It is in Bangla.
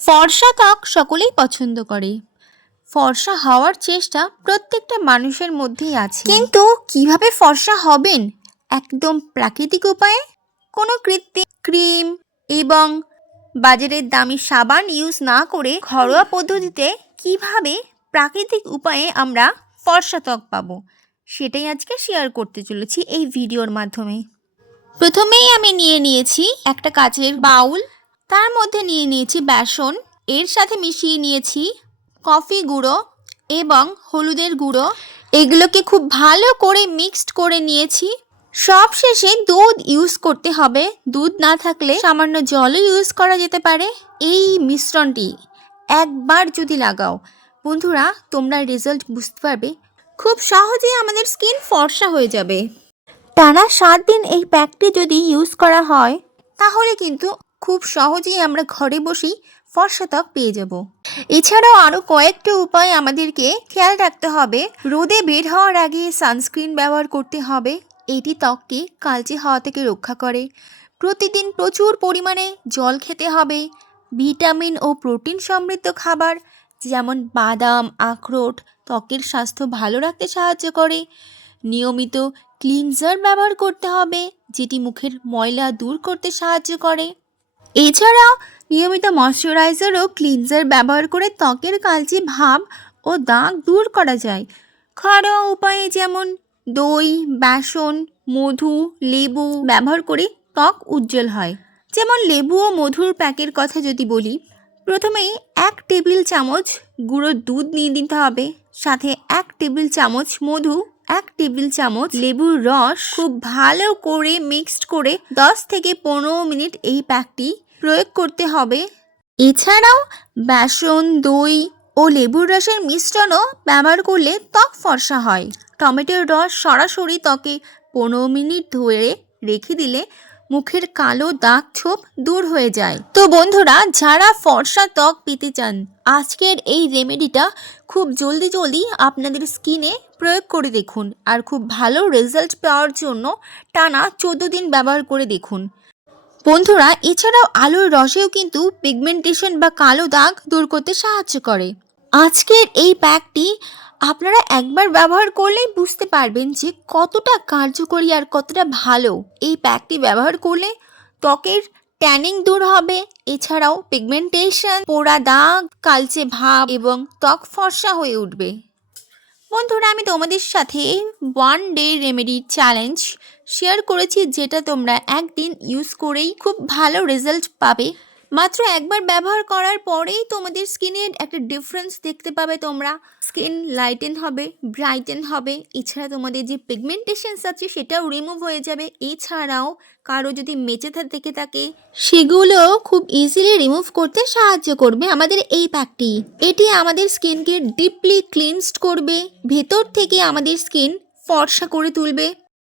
ফর্সা ত্বক সকলেই পছন্দ করে। ফর্সা হওয়ার চেষ্টা প্রত্যেকটা মানুষের মধ্যেই আছে, কিন্তু কিভাবে ফর্সা হবেন একদম প্রাকৃতিক উপায়ে, কোনো কৃত্রিম ক্রিম এবং বাজারের দামি সাবান ইউজ না করে ঘরোয়া পদ্ধতিতে কিভাবে প্রাকৃতিক উপায়ে আমরা ফর্সা ত্বক পাবো, সেটাই আজকে শেয়ার করতে চলেছি এই ভিডিওর মাধ্যমে। প্রথমেই আমি নিয়ে নিয়েছি একটা কাচের বাউল, তার মধ্যে নিয়ে নিয়েছি বেসন, এর সাথে মিশিয়ে নিয়েছি কফি গুঁড়ো এবং হলুদের গুঁড়ো। এগুলোকে খুব ভালো করে মিক্সড করে নিয়েছি। সব শেষে দুধ ইউজ করতে হবে, দুধ না থাকলে সামান্য জলও ইউজ করা যেতে পারে। এই মিশ্রণটি একবার যদি লাগাও বন্ধুরা, তোমরা রেজাল্ট বুঝতে পারবে, খুব সহজেই আমাদের স্কিন ফর্সা হয়ে যাবে। টানা 7 দিন এই প্যাকটি যদি ইউজ করা হয় তাহলে কিন্তু খুব সহজেই আমরা ঘরে বসেই ফর্সা ত্বক পেয়ে যাব। এছাড়াও আরও কয়েকটা উপায় আমাদেরকে খেয়াল রাখতে হবে। রোদে বের হওয়ার আগে সানস্ক্রিন ব্যবহার করতে হবে, এটি ত্বককে কালচে হওয়া থেকে রক্ষা করে। প্রতিদিন প্রচুর পরিমাণে জল খেতে হবে। ভিটামিন ও প্রোটিন সমৃদ্ধ খাবার যেমন বাদাম, আখরোট ত্বকের স্বাস্থ্য ভালো রাখতে সাহায্য করে। নিয়মিত ক্লিনজার ব্যবহার করতে হবে, যেটি মুখের ময়লা দূর করতে সাহায্য করে। এছাড়াও নিয়মিত ময়শ্চারাইজার ও ক্লিনজার ব্যবহার করে ত্বকের কালচে ভাব ও দাগ দূর করা যায়। ঘরোয়া উপায়ে যেমন দই, বেসন, মধু, লেবু ব্যবহার করে ত্বক উজ্জ্বল হয়। যেমন লেবু ও মধুর প্যাকের কথা যদি বলি, প্রথমেই 1 টেবিল চামচ গুঁড়ো দুধ নিয়ে নিতে হবে, সাথে 1 টেবিল চামচ মধু, 1 টেবিল চামচ লেবুর রস খুব ভালো করে মিক্সড করে 10 থেকে 15 মিনিট এই প্যাকটি প্রয়োগ করতে হবে। এছাড়াও বেসন, দই ও লেবুর রসের মিশ্রণও ব্যবহার করলে ত্বক ফর্সা হয়। টমেটোর রস সরাসরি ত্বকে 15 মিনিট ধরে রেখে দিলে মুখের কালো দাগ ছোপ দূর হয়ে যায়। তো বন্ধুরা, যারা ফর্সা ত্বক পেতে চান, আজকের এই রেমেডিটা খুব জলদি আপনাদের স্কিনে প্রয়োগ করে দেখুন, আর খুব ভালো রেজাল্ট পাওয়ার জন্য টানা 14 দিন ব্যবহার করে দেখুন। বন্ধুরা, এছাড়াও আলুর রসেও কিন্তু পিগমেন্টেশন বা কালো দাগ দূর করতে সাহায্য করে। আজকের এই প্যাকটি আপনারা একবার ব্যবহার করলেই বুঝতে পারবেন যে কতটা কার্যকরী আর কতটা ভালো। এই প্যাকটি ব্যবহার করলে ত্বকের ট্যানিং দূর হবে, এছাড়াও পিগমেন্টেশন, পোড়া দাগ, কালচে ভাব এবং ত্বক ফর্সা হয়ে উঠবে। বন্ধুরা, আমি তোমাদের সাথে 1 ডে রেমেডি চ্যালেঞ্জ শেয়ার করেছি, যেটা তোমরা একদিন ইউজ করেই খুব ভালো রেজাল্ট পাবে। মাত্র একবার ব্যবহার করার পরেই তোমাদের স্কিনের একটা ডিফারেন্স দেখতে পাবে। তোমরা স্কিন লাইটেন হবে, ব্রাইটেন হবে। এছাড়া তোমাদের যে পিগমেন্টেশনস আছে সেটাও রিমুভ হয়ে যাবে। এছাড়াও কারো যদি মেচে থেকে থাকে সেগুলো খুব ইজিলি রিমুভ করতে সাহায্য করবে আমাদের এই প্যাকটি। এটি আমাদের স্কিনকে ডিপলি ক্লিনসড করবে, ভেতর থেকে আমাদের স্কিন ফর্সা করে তুলবে।